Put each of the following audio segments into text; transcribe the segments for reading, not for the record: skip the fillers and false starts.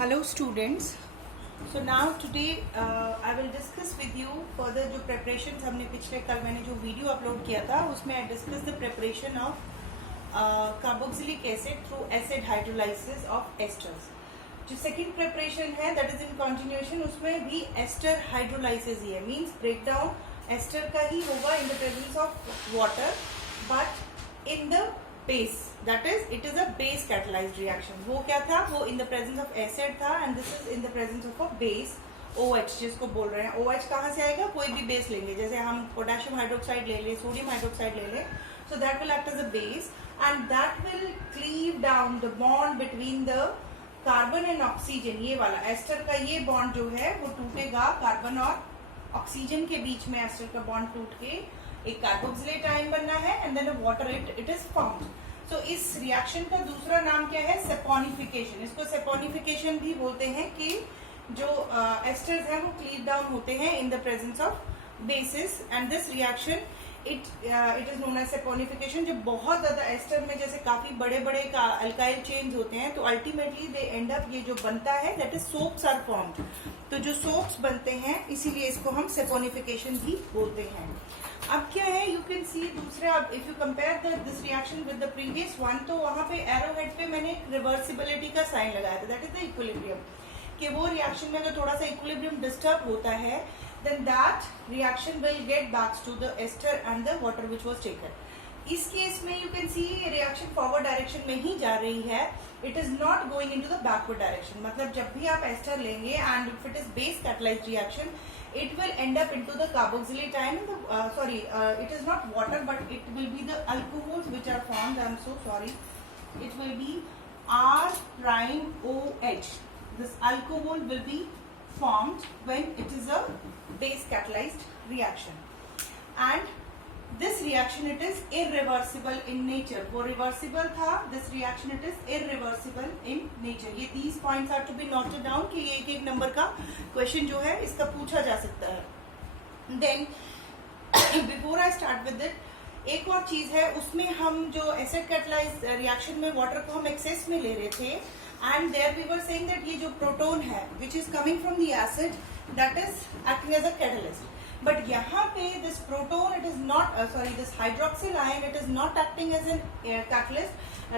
Hello students. So now today I will discuss with you further जो preparations हमने पिछले कल मैंने जो वीडियो अपलोड किया था उसमें I discuss the preparation of carboxylic acid through acid hydrolysis of esters. जो second preparation है that is in continuation उसमें भी ester hydrolysis ही है, means breakdown ester का ही होगा in the presence of water but in the base, that is it is a base catalyzed reaction. वो क्या था, वो in the presence of acid था and this is in the presence of a base OH जिसको बोल रहे हैं. OH कहाँ से आएगा, कोई भी बेस लेंगे, जैसे हम पोटेशियम हाइड्रोक्साइड ले लें, सोडियम हाइड्रोक्साइड ले लें, so that will act as a base and that will cleave down the bond between the carbon and oxygen. ये वाला एस्टर का ये बॉन्ड जो है वो टूटेगा, कार्बन और ऑक्सीजन के बीच में एस्टर का बॉन्ड टूट के एक कार्बोक्सिलेट आयन बनना है and then water it is formed. So इस रिएक्शन का दूसरा नाम क्या है, सेपोनिफिकेशन. इसको सेपोनिफिकेशन भी बोलते हैं कि जो एस्टर्स हैं वो क्लीव डाउन होते हैं in the presence of bases and this reaction it is known as saponification. जब बहुत ज्यादा एस्टर में जैसे काफी बड़े बड़े अल्काइल चेन्स होते हैं तो अल्टीमेटली दे एंड अप, ये जो बनता है that is soaps are formed. तो जो सोप्स बनते हैं इसीलिए इसको हम सेपोनिफिकेशन भी बोलते हैं. अब क्या है, यू कैन सी दूसरा, if you compare this reaction with the previous one, तो वहां पे एरो हेड पे मैंने रिवर्सिबिलिटी का साइन लगाया था, दैट इज द इक्विलिब्रियम. कि वो रिएक्शन में अगर थोड़ा सा इक्विलिब्रियम डिस्टर्ब होता है then that reaction will get back to the ester and the water which was taken. इस केस में you can see reaction forward direction में ही जा रही है, it is not going into the backward direction. मतलब जब भी आप एस्टर लेंगे and if it is base catalysed reaction it will end up into the carboxylate ion. It is not water but it will be the alcohols which are formed. I am so sorry. It will be R prime OH. This alcohol will be formed when it is a base catalyzed reaction. And this reaction it is irreversible in nature. वो reversible था, this reaction it is irreversible in nature. ये 30 points are to be noted down कि ये एक number का question जो है इसका पूछा जा सकता है. Then before I start with it, एक और चीज है, उसमें हम जो एसिड कैटलाइज्ड रिएक्शन में वाटर को हम एक्सेस में ले रहे थे and there we were saying that ये जो प्रोटोन है which is coming from the acid that is acting as a catalyst. But यहाँ पे this proton it is not this hydroxyl ion it is not acting as an catalyst,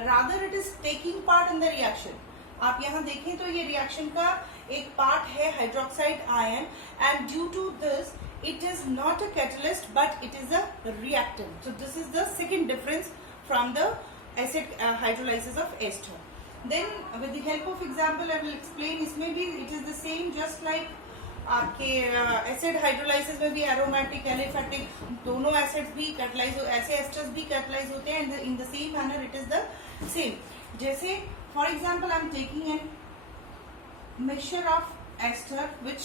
rather it is taking part in the reaction. आप यहाँ देखें तो ये reaction का एक part है hydroxide ion and due to this it is not a catalyst but it is a reactant. So this is the second difference from the acid hydrolysis of ester. Then with the help of example I will explain. इसमें भी it is the same just like आपके acid hydrolysis में भी aromatic aliphatic दोनों acids भी catalyse, ऐसे esters भी catalyse होते हैं in the same manner, it is the same. जैसे for example I am taking an mixture of ester which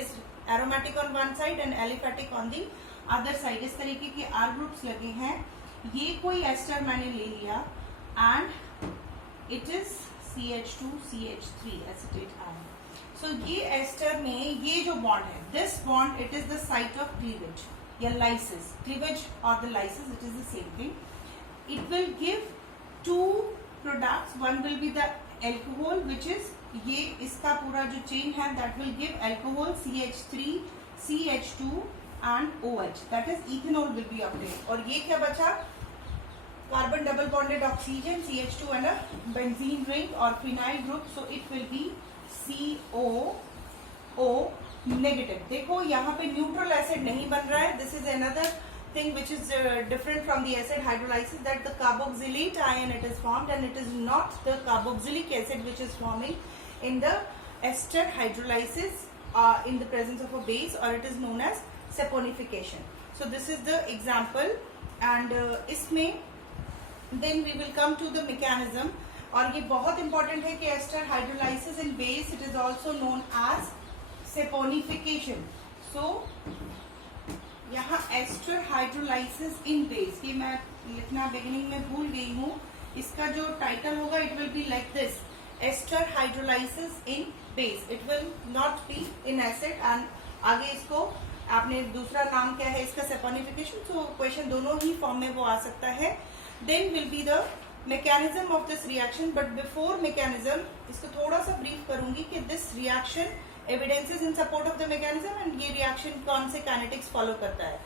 is aromatic on one side and aliphatic on the other side. इस तरीके के are groups लगे हैं. ये कोई ester मैंने ले लिया and it is CH2CH3 acetate ion. So ये एस्टर में ये जो बॉन्ड है, this bond it is the site of cleavage या लाइसिस. क्लीवेज और the lysis it is the same thing. It will give two products. One will be the alcohol which is ये इसका पूरा जो चेन है that will give alcohol CH3 CH2 and OH, that is ethanol will be obtained. और ये क्या बचा, carbon double bonded oxygen CH2 and a benzene ring और phenyl group. So it will be COO negative. देखो यहाँ पे neutral acid नहीं बन रहा है. This is another thing which is different from the acid hydrolysis, that the carboxylate ion it is formed and it is not the carboxylic acid which is forming in the ester hydrolysis in the presence of a base or it is known as saponification. So this is the example and इसमें then we will come to the mechanism. और ये बहुत important है कि ester hydrolysis in base it is also known as saponification. So यहाँ ester hydrolysis in base, ये मैं लिखना बिगिनिंग में भूल गई हूँ. इसका जो टाइटल होगा it will be like this, ester hydrolysis in base. It will not be in acid and आगे इसको आपने दूसरा नाम क्या है इसका, सेपोनिफिकेशन. सो क्वेश्चन दोनों ही फॉर्म में वो आ सकता है. Then will be the mechanism of this reaction, but before mechanism इसको थोड़ा सा brief करूंगी कि this reaction evidences in support of the mechanism and ये reaction कौन से kinetics follow करता है.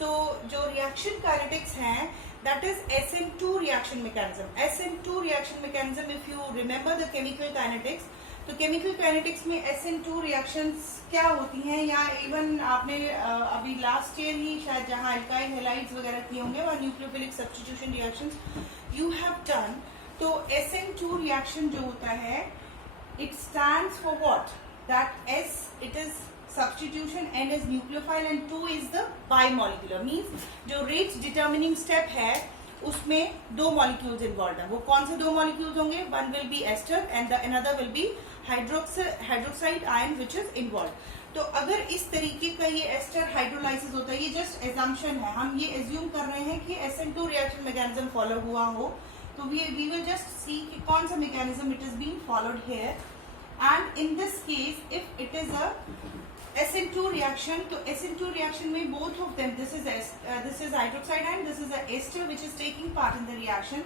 So जो reaction kinetics हैं, that is SN2 reaction mechanism. SN2 reaction mechanism, if you remember the chemical kinetics, तो केमिकल काइनेटिक्स में SN2 reactions क्या होती हैं, या इवन आपने अभी लास्ट ईयर ही शायद जहां अल्काइल हैलाइड्स वगैरह किए होंगे वहां nucleophilic substitution reactions you have done. तो SN2 रिएक्शन जो होता है, it stands for what, that S it is substitution, N is nucleophile and 2 is the bimolecular. Means जो रेट डिटर्मिनिंग स्टेप है उसमें दो मॉलिक्यूल्स इन्वॉल्व हैं. वो कौन से दो मॉलिक्यूल्स होंगे? One will be ester and the another will be hydroxide ion which is involve. तो अगर इस तरीके का ये एस्टर हाइड्रोलाइसिस होता है, ये जस्ट एजम्पशन है, हम ये एज्यूम कर रहे हैं कि SN2 रिएक्शन मैकेनिज्म फॉलो हुआ हो, तो वी विल जस्ट सी कि कौन सा mechanism it is being followed here. And in this case if it is a SN2 reaction, तो SN2 reaction में both of them, this is hydroxide and this is a ester which is taking part in the reaction.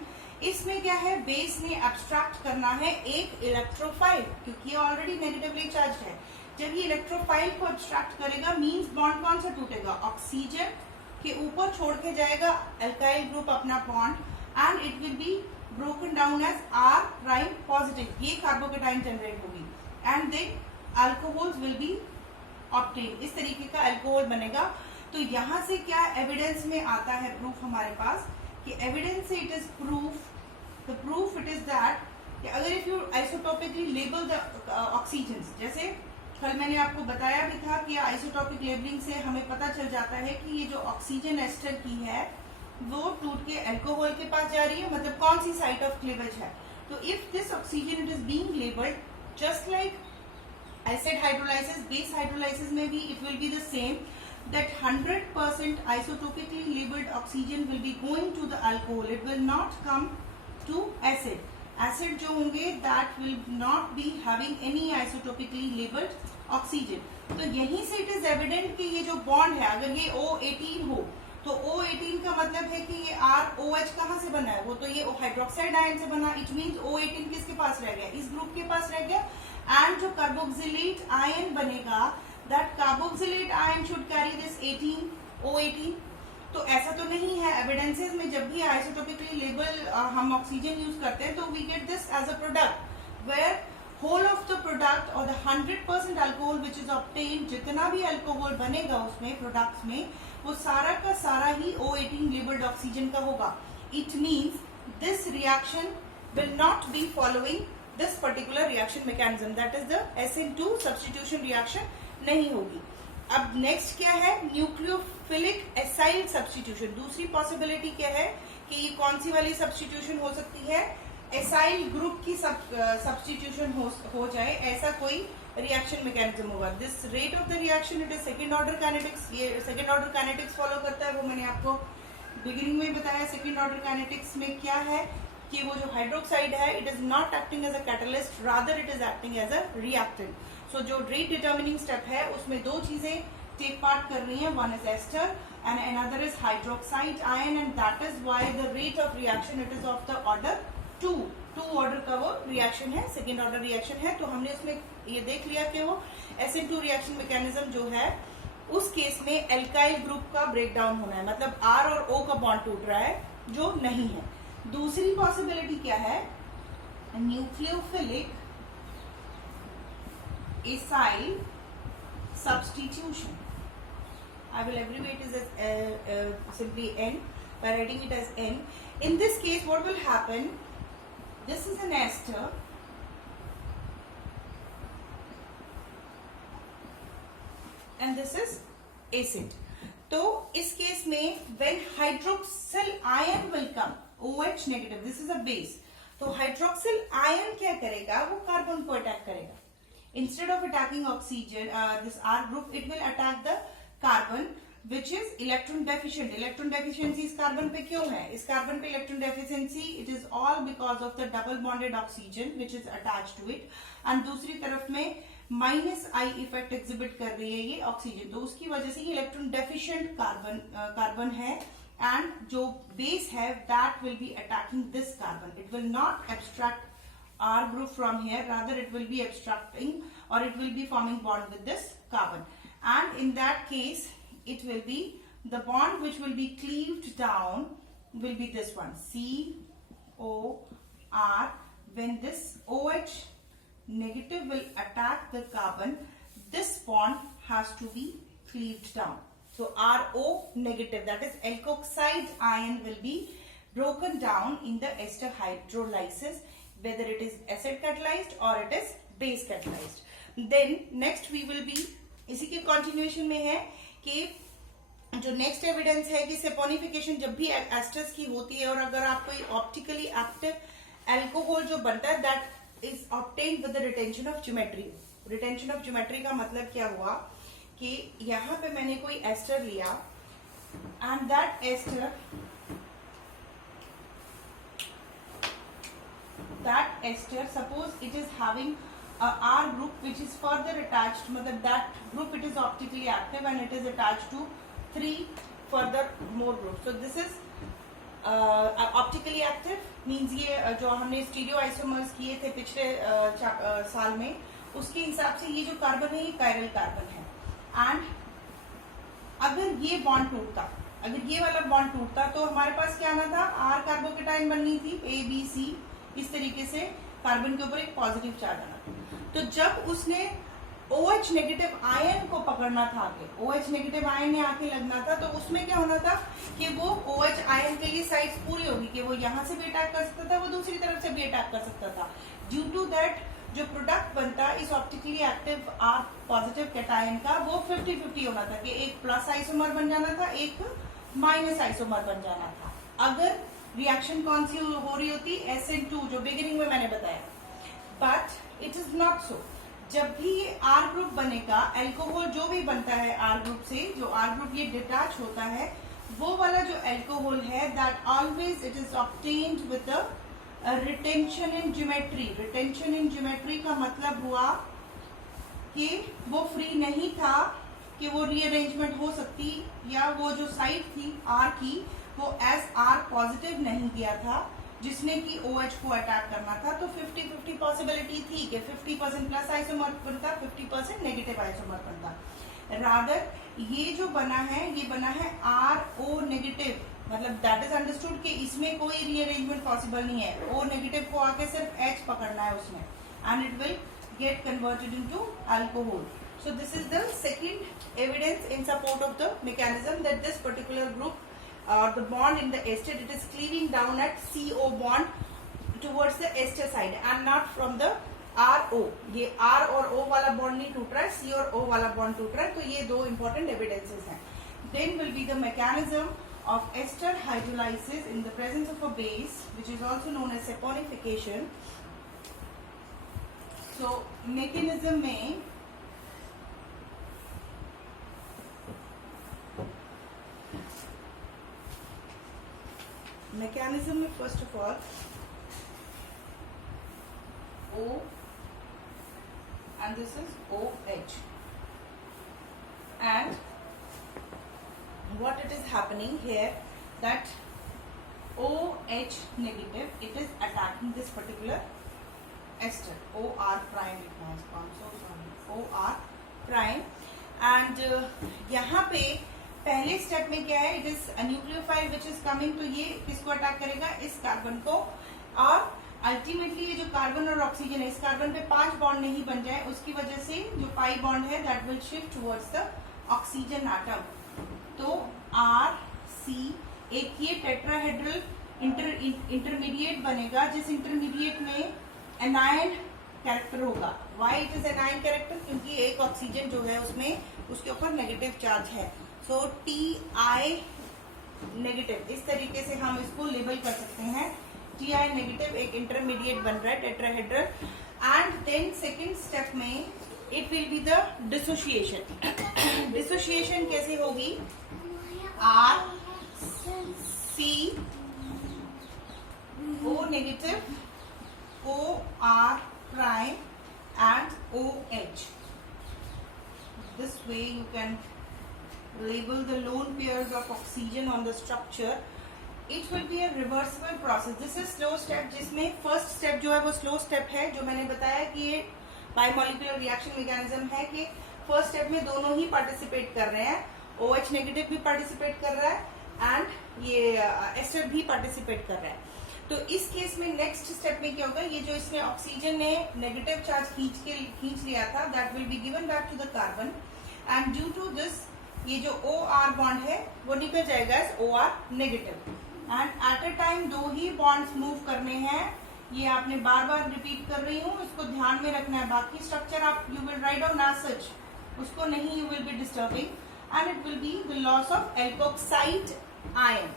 इसमें क्या है, base ने abstract करना है एक electrophile, क्योंकि ये ऑलरेडी नेगेटिवली चार्ज है. जब ये इलेक्ट्रोफाइल को एब्स्ट्रैक्ट करेगा, मींस बॉन्ड कौन सा टूटेगा? ऑक्सीजन के ऊपर छोड़ के जाएगा अल्काइल ग्रुप अपना bond, and it will be broken down as R prime positive. ये कार्बोकेटाइन जनरेट होगी and then alcohols will be obtain. इस तरीके का अल्कोहल बनेगा. तो यहाँ से क्या एविडेंस में आता है प्रूफ हमारे पास, कि एविडेंस से it is proof, the proof it is that अगर if you isotopically label the oxygen, जैसे कल मैंने आपको बताया भी था कि आइसोटोपिक लेबलिंग से हमें पता चल जाता है कि ये जो ऑक्सीजन एस्टर की है वो टूट के अल्कोहल के पास जा रही है, मतलब कौन सी साइट ऑफ क्लीवेज है. तो if this oxygen it is being labelled just like acid hydrolysis, base hydrolysis में भी it will be the same, that 100% isotopically labeled oxygen will be going to the alcohol, it will not come to acid. Acid जो होंगे that will not be having any isotopically labeled oxygen. तो यहीं से it is evident कि ये जो bond है, अगर ये O18 हो तो O18 का मतलब है कि ये ROH कहाँ से बना है? वो तो ये हाइड्रोक्साइड आयन से बना. इट मीन्स O18 किसके पास रह गया? इस ग्रुप के पास रह गया. एंड जो कार्बोक्सिलेट आयन बनेगा, that carboxylate ion should carry this 18 O18. तो ऐसा तो नहीं है. एविडेंसेस में जब भी आइसोटोपिकली लेबल हम ऑक्सीजन यूज करते हैं तो we get this as a product, where whole of the product और the 100% alcohol which is obtain, जितना भी अल्कोहल बनेगा उसमें प्रोडक्ट्स में, वो सारा का सारा ही O18 लेबल्ड ऑक्सीजन का होगा. It means this reaction will not be following this particular reaction mechanism, that is the SN2 substitution reaction नहीं होगी. अब नेक्स्ट क्या है? Nucleophilic acyl substitution. दूसरी पॉसिबिलिटी क्या है कि ये कौन सी वाली सब्स्टिट्यूशन हो सकती है? एसाइल ग्रुप की सब्स्टिट्यूशन हो जाए, ऐसा कोई रिएक्शन मैकेनिज्म होगा. This rate of the reaction it is second order kinetics. ये सेकेंड ऑर्डर काइनेटिक्स फॉलो करता है, वो मैंने आपको बिगिनिंग में बताया. सेकेंड ऑर्डर काइनेटिक्स में क्या है कि वो जो हाइड्रोक्साइड है it is not acting as a catalyst, rather it is acting as a reactant. So जो रेट डिटर्मिनिंग स्टेप है उसमें दो चीजें टेक पार्ट कर रही हैं. One is ester and another is hydroxide ion, and that is why the rate of reaction it is of the order 2. 2 order का वो रिएक्शन है, सेकेंड ऑर्डर रिएक्शन है. तो हमने उसमें ये देख लिया कि वो SN2 रिएक्शन मैकेनिज्म जो है उस केस में एल्काइल ग्रुप का ब्रेकडाउन होना है, मतलब R और O का बॉन्ड टूट रहा है, जो नहीं है. दूसरी पॉसिबिलिटी क्या है? Nucleophilic acyl substitution. I will abbreviate it as simply N by writing it as N. In this case, what will happen? This is an ester, and this is acid. तो इस केस में when hydroxyl ion will come, OH negative, this is a base. तो hydroxyl ion क्या करेगा? वो carbon को attack करेगा. Instead of attacking oxygen this R group, it will attack the carbon which is electron deficient. Electron deficiency इस carbon पे क्यों है? इस कार्बन पे electron deficiency it is all because of the double bonded oxygen which is attached to it. and दूसरी तरफ में -I effect exhibit कर रही है ये ऑक्सीजन, तो उसकी वजह से ये इलेक्ट्रॉन डेफिशिएंट कार्बन है. and जो base है that will be attacking this carbon. It will not abstract R group from here, rather it will be abstracting or it will be forming bond with this carbon, and in that case it will be the bond which will be cleaved down will be this one, COR. When this OH negative will attack the carbon, this bond has to be cleaved down. So RO negative, that is alkoxide ion, will be broken down in the ester hydrolysis, whether it is acid catalyzed or it is base catalyzed. Then next we will be, इसी के continuation में है कि जो next evidence है कि saponification जब भी एस्टर्स की होती है और अगर आप कोई ऑप्टिकली एक्टिव एल्कोहल जो बनता है that is obtained with the retention of geometry. Retention of geometry का मतलब क्या हुआ कि यहां पे मैंने कोई एस्टर लिया and that ester suppose it is having R group which is further attached, मतलब that group it is optically active and it is attached to 3 further more groups. So this is optically active means ये जो हमने stereo isomers किए थे पिछले साल में, उसके हिसाब से ये जो कार्बन है ये कायरल कार्बन है. एंड अगर ये बॉन्ड टूटता, अगर ये वाला बॉन्ड टूटता तो हमारे पास क्या आना था, R कार्बोकेटाइन बननी थी, ABC, इस तरीके से कार्बन के ऊपर एक पॉजिटिव चार्ज आना था. तो जब उसने OH नेगेटिव आयन को पकड़ना था, आके OH नेगेटिव आयन ने आके लगना था, तो उसमें क्या होना था कि वो OH आयन के लिए साइड्स पूरी होगी कि वो यहाँ से भी अटैक कर सकता था, वो दूसरी तरफ से भी अटैक कर सकता था. ड्यू टू दैट जो प्रोडक्ट बनता इस optically active R positive cation का वो 50-50 होना था कि एक प्लस आइसोमर बन जाना था, एक माइनस आइसोमर बन जाना था. अगर रिएक्शन कौन सी हो रही होती, SN2 जो बिगिनिंग में मैंने बताया. But it is not so. जब भी ये R ग्रुप बनेगा, अल्कोहल जो भी बनता है R ग्रुप से, जो R ग्रुप ये डिटैच होता है, वो वाला जो अल्कोहल है that always it is obtained with the retention in geometry. Retention in geometry का मतलब हुआ कि वो फ्री नहीं था कि वो रीअरेंजमेंट हो सकती, या वो जो साइड थी R की वो एज R पॉजिटिव नहीं किया था जिसने कि OH को अटैक करना था. तो 50-50 पॉसिबिलिटी थी कि 50% प्लस आइसोमर बनता, 50% नेगेटिव आइसोमर बनता. रादर ये जो बना है, ये बना है RO नेगेटिव, मतलब दैट इज अंडरस्टूड कि इसमें कोई रीअरेंजमेंट पॉसिबल नहीं है. O नेगेटिव को आके सिर्फ H पकड़ना है उसमें, and it will get converted into alcohol. So this is the second evidence in support of the mechanism that this particular group the bond in the ester, it is cleaving down at CO bond towards the ester side and not from the RO. ये R और O वाला bond नहीं टूट रहा है, C और O वाला bond टूट रहा है. तो ये दो important evidences हैं. Then will be the mechanism of ester hydrolysis in the presence of a base, which is also known as saponification. So mechanism में mechanism में first of all O and this is OH, and what it is happening here that OH negative, it is attacking this particular ester, OR prime it was, I'm so sorry, OR prime. and यहाँ पे पहले step में क्या है, it is nucleophile which is coming, तो ये किसको attack करेगा, इस कार्बन को. और अल्टीमेटली ये जो कार्बन और ऑक्सीजन है, इस कार्बन पे 5 बॉन्ड नहीं बन जाए, उसकी वजह से जो पाई बॉन्ड है that will shift towards the oxygen atom. तो RC एक ये टेट्राहेड्रल इंटरमीडिएट बनेगा, जिस इंटरमीडिएट में एनायन कैरेक्टर होगा. Why it is anion character, क्योंकि एक ऑक्सीजन जो है उसमें उसके ऊपर नेगेटिव चार्ज है. सो Ti नेगेटिव, इस तरीके से हम इसको लेबल कर सकते हैं. Ti नेगेटिव एक इंटरमीडिएट बन रहा है tetrahedral. And then second step में it will be the dissociation. Dissociation कैसे होगी, RC O negative, OR prime and OH. This way you can label the lone pairs of oxygen on the structure. It will be a reversible process. This is slow step, जिसमें first step जो है वो slow step है, जो मैंने बताया कि ये बायोमोलिकुलर रिएक्शन मैकेनिज्म है कि फर्स्ट स्टेप में दोनों ही पार्टिसिपेट कर रहे हैं, OH नेगेटिव भी पार्टिसिपेट कर रहा है एंड ये एस्टर भी पार्टिसिपेट कर रहा है. तो इस केस में नेक्स्ट स्टेप में क्या होगा, ये जो इसमें ऑक्सीजन ने नेगेटिव चार्ज खींच लिया था, that will be given back to the carbon and due to this ये जो OR बॉन्ड है वो निकल जाएगा as OR negative. And at a time दो ही बॉन्ड्स मूव करने हैं, ये आपने बार बार रिपीट कर रही हूँ, इसको ध्यान में रखना है. बाकी स्ट्रक्चर आप you will write down as such, उसको नहीं you will be disturbing and it will be the loss of alkoxide ion.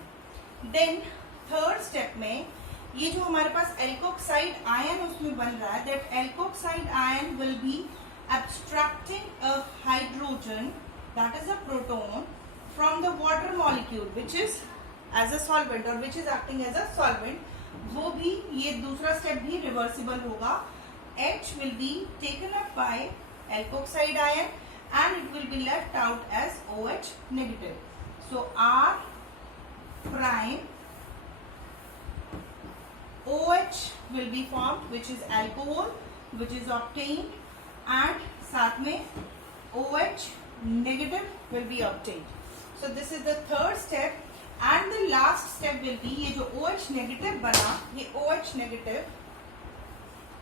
Then third step में ये जो हमारे पास एल्कोक्साइड आयन उसमें बन रहा है, that alkoxide ion will be abstracting a hydrogen, that is a proton, from the water molecule which is as a solvent or which is acting as a solvent. वो भी ये दूसरा स्टेप भी reversible होगा. H will be taken up by alkoxide ion and it will be left out as OH negative. So R prime OH will be formed, which is alcohol, which is obtained, and साथ में OH negative will be obtained. So this is the third step. And the last step will be ये जो OH negative बना, ये OH negative,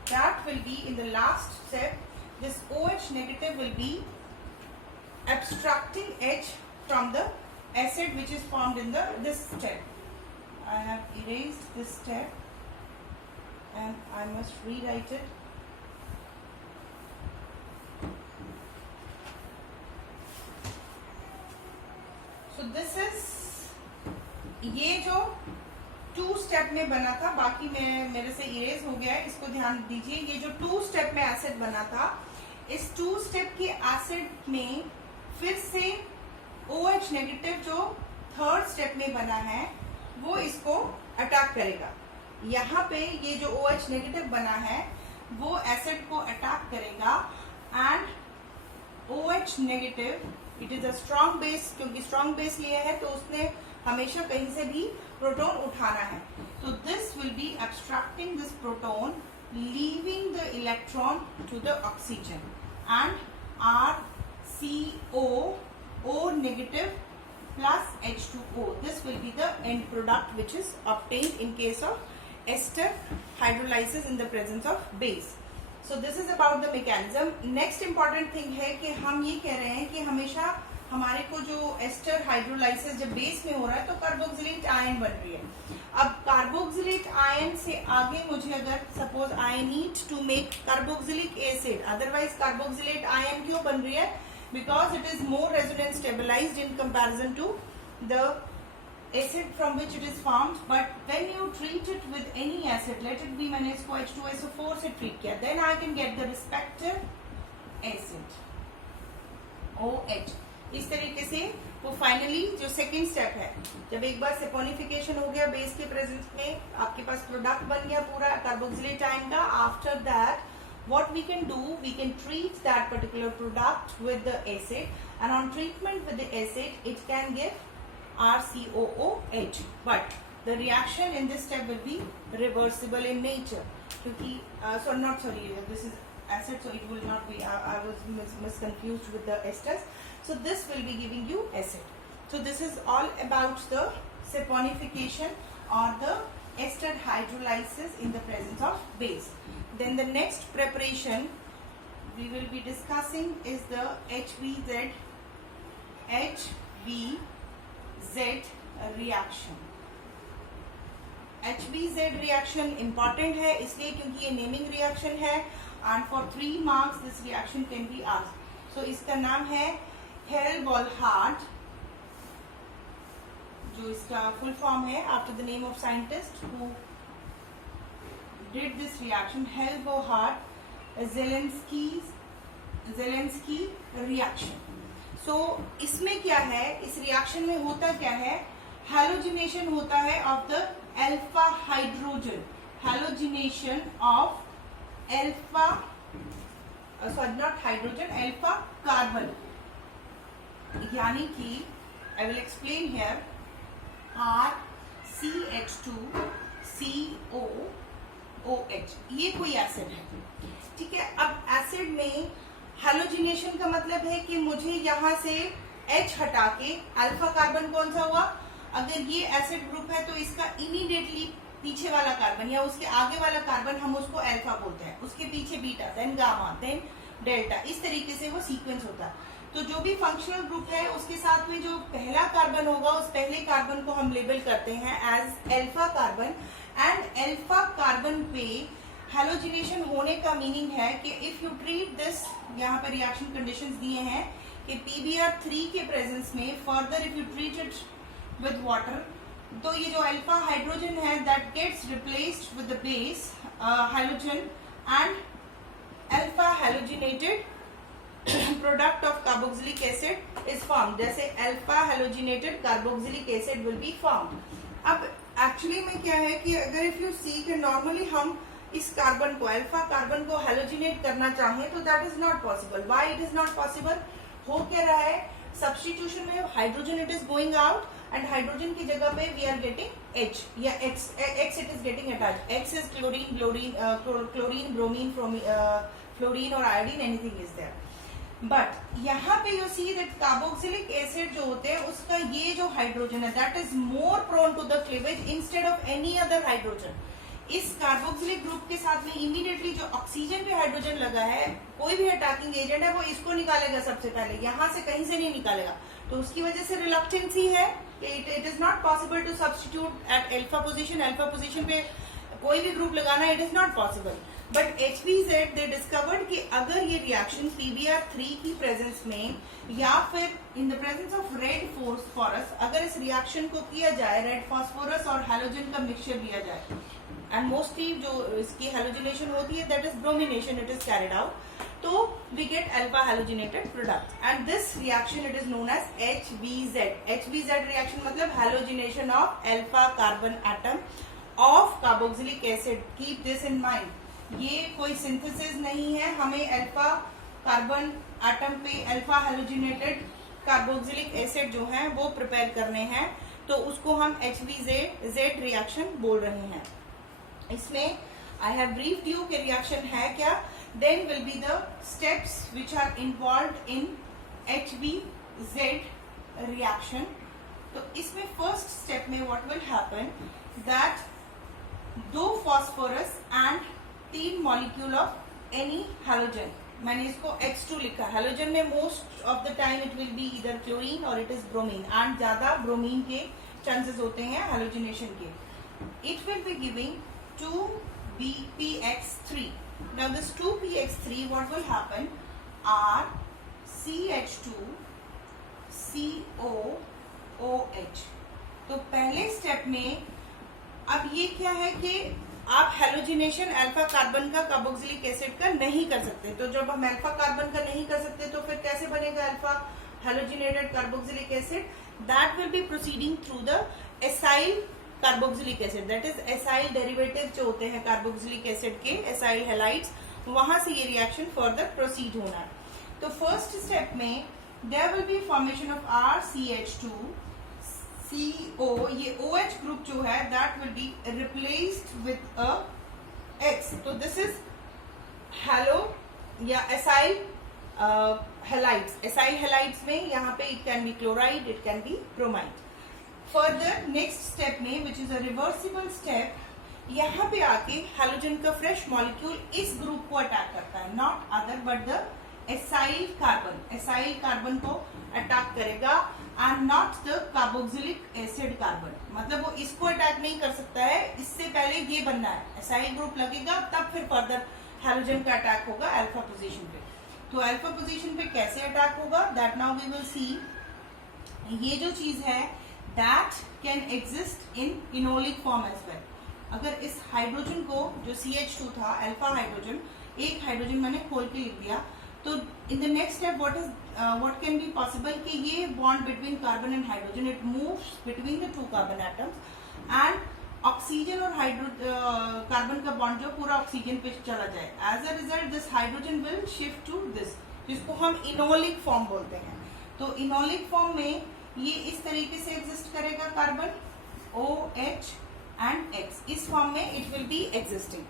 that will be in the last step. This OH negative will be abstracting H from the acid which is formed in this step. I have erased this step and I must rewrite it. So this is ये जो 2 step में बना था, बाकी मेरे से erase हो गया है, इसको ध्यान दीजिए. ये जो 2 स्टेप में एसिड बना था, इस 2 स्टेप के एसिड में फिर से OH नेगेटिव जो थर्ड स्टेप में बना है वो इसको अटैक करेगा. यहाँ पे ये जो OH नेगेटिव बना है वो एसिड को अटैक करेगा and OH negative, it is a strong base, क्योंकि स्ट्रॉन्ग बेस लिया है तो उसने हमेशा कहीं से भी प्रोटॉन उठाना है. तो this will be abstracting this proton, leaving the electron to the oxygen and RCO O negative plus H2O. This will be the end product which is obtained in case of ester hydrolysis in the presence of base. So this is about the mechanism. Next important thing है कि हम ये कह रहे हैं कि हमेशा हमारे को जो एस्टर हाइड्रोलाइसिस जब बेस में हो रहा है तो कार्बोक्सिलेट आयन बन रही है. अब कार्बोक्सिलेट आयन से आगे मुझे अगर suppose I need to make carboxylic acid, otherwise carboxylate ion क्यों बन रही है? Because it is more resonance stabilized in comparison to the acid from which it is formed. But when you treat it with any acid, let it be मैंने इसको H2SO4 से treat किया, then I can get the respective acid OH. इस तरीके से वो finally जो second step है, जब एक बार सेपोनिफिकेशन हो गया बेस के प्रेजेंस में, आपके पास प्रोडक्ट बन गया पूरा कार्बोक्सिलेट आयन का, after that what we can do, we can treat that particular product with the acid, and on treatment with the acid it can give RCOOH, but the reaction in this step will be reversible in nature. क्योंकि this is acid, so it will not be, I was misconfused with the esters. So this will be giving you acid. So this is all about the saponification or the ester hydrolysis in the presence of base. Then the next preparation we will be discussing is the HBZ reaction. HBZ reaction important है इसलिए क्योंकि ये naming reaction है, and for 3 marks this reaction can be asked. So इसका नाम है Hell-Bollard, जो इसका फुल फॉर्म है after the name of scientist who did this reaction, Hell-Bollard-Zelensky reaction. So इसमें क्या है, इस रिएक्शन में होता क्या है, हैलोजिनेशन होता है of the alpha hydrogen, halogenation of alpha, sorry not hydrogen, alpha carbon. यानी कि I will explain here RCH2COOH, ये कोई एसिड है, ठीक है। अब एसिड में हैलोजिनेशन का मतलब है कि मुझे यहाँ से H हटा के अल्फा कार्बन कौन सा हुआ, अगर ये एसिड ग्रुप है तो इसका इमीडिएटली पीछे वाला कार्बन या उसके आगे वाला कार्बन हम उसको अल्फा बोलते हैं, उसके पीछे beta, then gamma, then delta, इस तरीके से वो सीक्वेंस होता है। तो जो भी फंक्शनल ग्रुप है उसके साथ में जो पहला कार्बन होगा उस पहले कार्बन को हम लेबल करते हैं as alpha carbon. And alpha carbon पे हैलोजिनेशन होने का मीनिंग है कि इफ यू ट्रीट दिस, यहाँ पर रिएक्शन कंडीशंस दिए हैं कि PBr3 के प्रेजेंस में further if you treat it with water, तो ये जो अल्फा हाइड्रोजन है that gets replaced with the base hydrogen and alpha halogenated product of carboxylic acid is formed, जैसे alpha halogenated carboxylic acid will be formed. अब actually में क्या है कि अगर इफ यू सी कि नॉर्मली हम इस कार्बन को, अल्फा कार्बन को हैलोजिनेट करना चाहें तो that is not possible. Why it is not possible? हो क्या रहा है, सब्स्टिट्यूशन में hydrogen it is going out and hydrogen की जगह पे वी आर गेटिंग H या X it is getting attached. X is chlorine, bromine, fluorine और iodine, anything is there. But यहाँ पे you see that carboxylic acid जो होते हैं उसका ये जो हाइड्रोजन है that is more prone to the cleavage instead of any other hydrogen. इस कार्बोक्सिलिक ग्रुप के साथ में इमीडिएटली जो ऑक्सीजन पे हाइड्रोजन लगा है, कोई भी अटैकिंग एजेंट है वो इसको निकालेगा सबसे पहले, यहाँ से कहीं से नहीं निकालेगा। तो उसकी वजह से रिलक्टेंसी है, it is not possible to substitute at alpha position पे कोई भी ग्रुप लगाना, it is not possible. But HVZ they discovered कि अगर ये रिएक्शन PBr3 की प्रेजेंस में या फिर in the presence of red phosphorus, अगर इस रिएक्शन को किया जाए, रेड फॉस्फोरस और हैलोजन का मिक्सचर लिया जाए, एंड मोस्टली जो इसकी हैलोजिनेशन होती है that is bromination, it is carried out, तो we get alpha halogenated product and this reaction it is known as HVZ। HVZ reaction मतलब halogenation of alpha carbon atom of carboxylic acid. Keep this in mind, ये कोई synthesis नहीं है, हमें alpha carbon atom पे alpha halogenated carboxylic acid जो है वो प्रिपेयर करने हैं, तो उसको हम HVZ रिएक्शन बोल रहे हैं। इसमें आई हैव ब्रीफ्ड यू कि रिएक्शन है क्या, then will be the steps which are involved in HVZ reaction. तो इसमें फर्स्ट स्टेप में what will happen that 2 phosphorus and 3 molecule of any halogen, मैंने इसको X2 लिखा। हैलोजन में most of the time it will be इधर chlorine और it is bromine, and ज्यादा ब्रोमीन के चांसेस होते हैं हैलोजिनेशन के। It will be giving 2PX3। Now this 2PX3 what will happen, RCH2COOH। तो पहले स्टेप में अब ये क्या है कि आप हैलोजिनेशन अल्फा कार्बन का कार्बोक्सिलिक एसिड का नहीं कर सकते, तो जब हम अल्फा कार्बन का नहीं कर सकते तो फिर कैसे बनेगा alpha halogenated carboxylic acid? That will be proceeding through the acyl carboxylic acid, that is acyl derivative जो होते हैं कार्बोक्सिलिक एसिड के, एसाइल हैलाइड्स, वहां से ये रिएक्शन फर्दर प्रोसीड होना है। तो फर्स्ट स्टेप में there will be formation of RCH2CO, ये OH ग्रुप जो है that will be replaced with a X। तो दिस इज हैलो या एसाइल हैलाइड्स। एसाइल हैलाइड्स में यहाँ पे it can be chloride, it can be bromide. Further next step में which is a reversible step, यहाँ पे आके हैलोजन का फ्रेश मॉलिक्यूल इस ग्रुप को अटैक करता है, not other but the acyl carbon. Acyl carbon को अटैक करेगा and not the carboxylic acid carbon, मतलब वो इसको अटैक नहीं कर सकता है, इससे पहले ये बनना है, एसाइल ग्रुप लगेगा तब फिर फर्दर हैलोजन का अटैक होगा अल्फा पोजीशन पे। तो अल्फा पोजीशन पे कैसे अटैक होगा that now we will see. ये जो चीज है that can exist in enolic form as well. अगर इस हाइड्रोजन को जो CH2 था अल्फा हाइड्रोजन, एक हाइड्रोजन मैंने खोल के लिख दिया, तो in the next step what can be possible कि ये bond between carbon and hydrogen it moves between the 2 carbon atoms and oxygen और कार्बन का बॉन्ड जो पूरा ऑक्सीजन पे चला जाए। As a result this hydrogen will shift to this, जिसको हम इनोलिक फॉर्म बोलते हैं। तो इनोलिक फॉर्म में ये इस तरीके से एग्जिस्ट करेगा कार्बन OH एंड X, इस फॉर्म में it will be existing.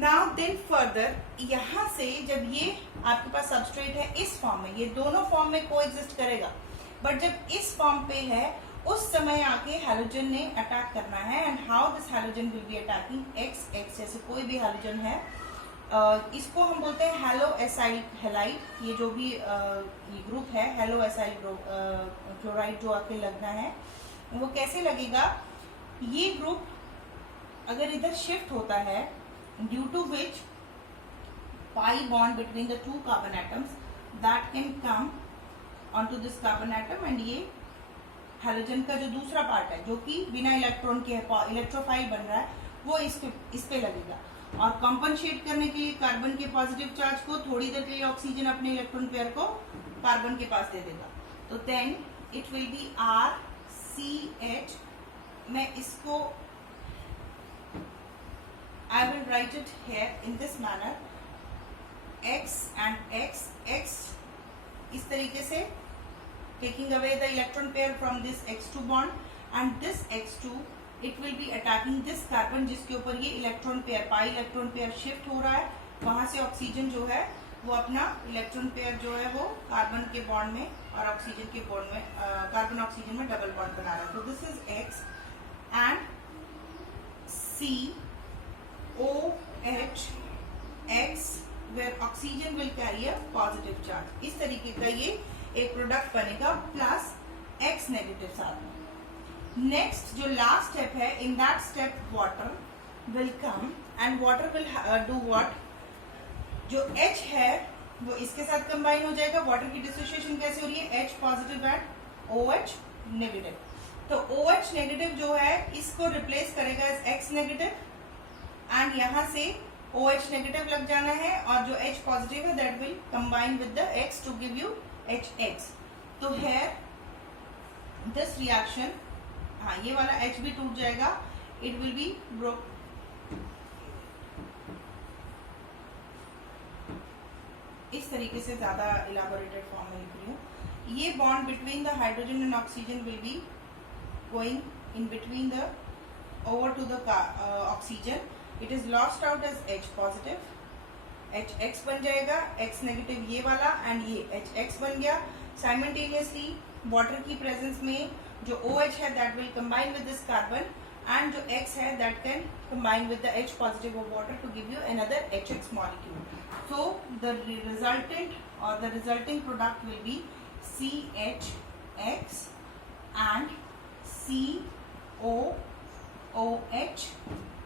Now then further यहां से जब ये आपके पास सबस्ट्रेट है इस फॉर्म में, ये दोनों फॉर्म में को एग्जिस्ट करेगा, बट जब इस फॉर्म पे है उस समय आके हैलोजन ने अटैक करना है। And how this halogen will be attacking X जैसे कोई भी हैलोजन है, इसको हम बोलते हैं हेलो एसाइल हैलाइड। ये जो भी ये ग्रुप है हेलो एसाइल क्लोराइड जो आके लगना है वो कैसे लगेगा, ये ग्रुप अगर इधर शिफ्ट होता है due to which pi bond between the two carbon atoms that can come onto this carbon atom, and ये हैलोजन का जो दूसरा पार्ट है जो कि बिना इलेक्ट्रॉन के इलेक्ट्रोफाइल बन रहा है वो इस पे लगेगा। और कॉम्पनसेट करने के लिए कार्बन के पॉजिटिव चार्ज को थोड़ी देर के लिए ऑक्सीजन अपने इलेक्ट्रॉन पेयर को कार्बन के पास दे देगा, तो then it will be RCH। मैं इसको I will write it here in this manner, X and X इस तरीके से taking away the electron pair from this X2 bond, and this X2 it will be attacking this carbon जिसके ऊपर ये electron pair pi electron pair shift हो रहा है। वहां से ऑक्सीजन जो है वो अपना इलेक्ट्रॉन पेयर जो है वो कार्बन के बॉन्ड में और ऑक्सीजन के बॉन्ड में कार्बन ऑक्सीजन में डबल बॉन्ड बना रहा है। तो this is X and COH X where oxygen will carry a positive charge। इस तरीके का ये एक प्रोडक्ट बनेगा प्लस X नेगेटिव साथ में। नेक्स्ट जो लास्ट स्टेप है, in that step water will come and water will do what, जो H है वो इसके साथ कंबाइन हो जाएगा। वाटर की डिसोसिएशन कैसे हो रही है, H positive and OH negative. तो OH नेगेटिव जो है इसको रिप्लेस करेगा X नेगेटिव, एंड यहां से OH नेगेटिव लग जाना है और जो H पॉजिटिव है that will combine with the X to give you HX। तो here this reaction, हाँ ये वाला H भी टूट जाएगा, it will be broke। इस तरीके से ज्यादा इलाबोरेटेड फॉर्म में लिख रही हूँ। ये bond between the hydrogen and oxygen will be going in between the over to the oxygen, it is lost out as H positive, HX बन जाएगा, X नेगेटिव ये वाला एंड ये HX बन गया। साइमल्टेनियसली वाटर की प्रेजेंस में जो OH है that will combine with this carbon, and जो X है that can combine with the H positive of water to give you another HX molecule. So the resultant और the resulting product will be CHX and COOH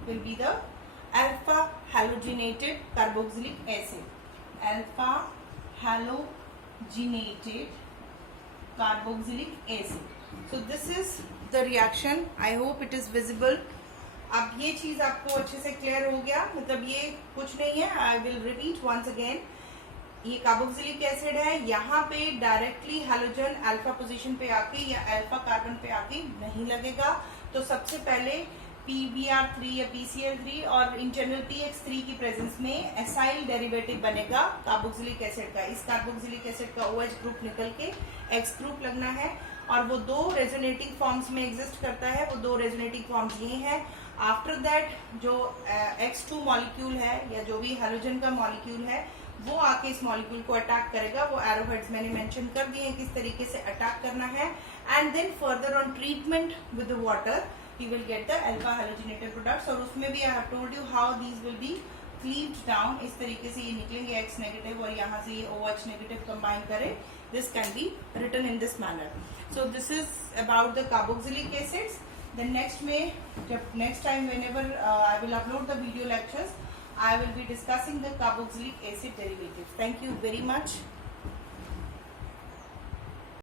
will be the alpha halogenated carboxylic acid, alpha halogenated carboxylic acid। So this is the reaction, I hope it is visible। अब ये चीज आपको अच्छे से clear हो गया, मतलब ये कुछ नहीं है, I will repeat once again. ये कार्बोक्सिलिक एसिड है, यहाँ पे डायरेक्टली हैलोजन अल्फा पोजीशन पे आके या अल्फा कार्बन पे आके नहीं लगेगा। तो सबसे पहले PBr3 या PCl3 और इन जनरल PX3 की प्रेजेंस में एसाइल डेरिवेटिव बनेगा कार्बोक्सिलिक एसिड का। इस कार्बोक्सिलिक एसिड का OH ग्रुप निकल के X ग्रुप लगना है, और वो दो रेजोनेटिंग फॉर्म्स में एग्जिस्ट करता है। वो दो रेजोनेटिंग फॉर्म्स ये हैं। आफ्टर दैट जो X2 मॉलिक्यूल है या जो भी हैलोजन का मॉलिक्यूल है वो आके इस मॉलिक्यूल को अटैक करेगा। वो एरोहेड्स मैंने मेंशन कर दिए हैं किस तरीके से अटैक करना है। And then further on treatment with water you will get the alpha halogenated products, और उसमें भी I have told you how these will be cleaved down। इस तरीके से ये निकलेंगे X नेगेटिव और यहाँ से ये OH नेगेटिव कंबाइन करें। This can be written in this manner। So this is about the carboxylic acids। Then next में जब next time whenever I will upload the video lectures, I will be discussing the carboxylic acid derivatives। Thank you very much।